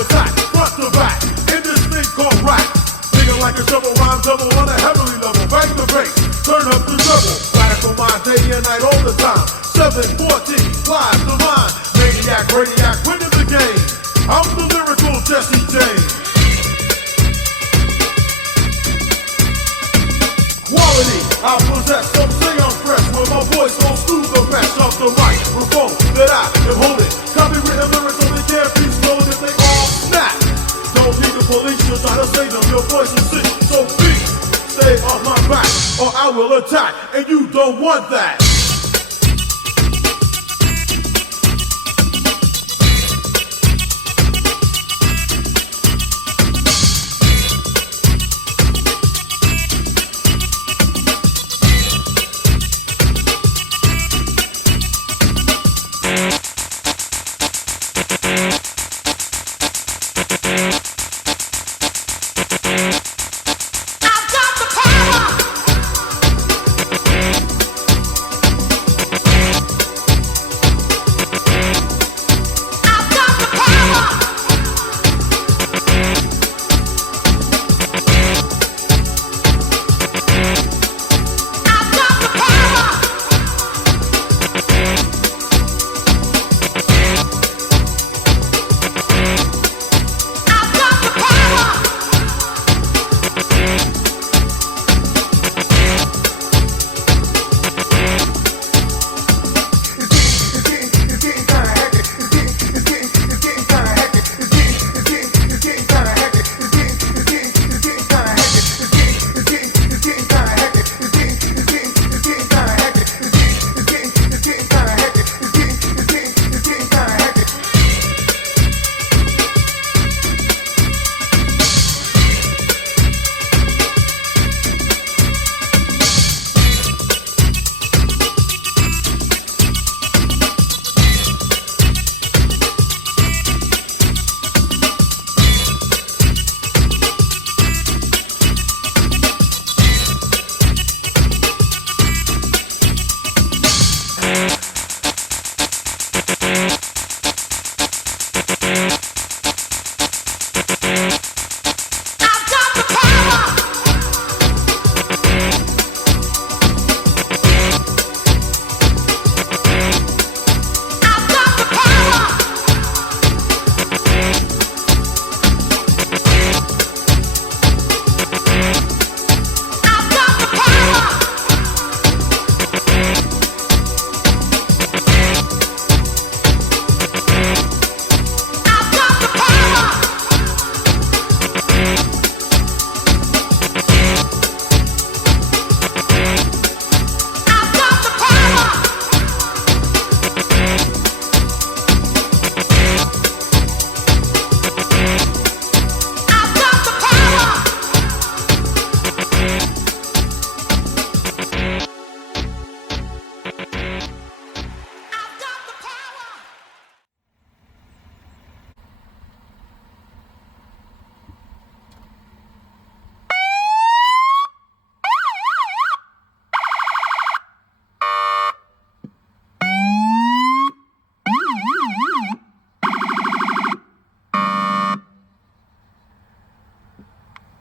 attack, front to back, in this thing called rap. Thinking like a shovel rhyme double on a heavily level. Bang the bass, turn up the double. Radical mind day and night all the time. 714, flies the mind. Maniac, radiac, winning the game. I'm the lyrical Jesse James. Quality, I possess, some say I'm fresh. When my voice goes through the mesh of the microphone that I am holding. Copywritten lyrics only can't be stolen if they all snap. Don't need the police to try to save them. Your voice is sick, so please stay off my back, or I will attack, and you don't want that.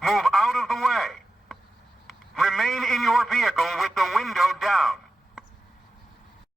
Move out of the way. Remain in your vehicle with the window down.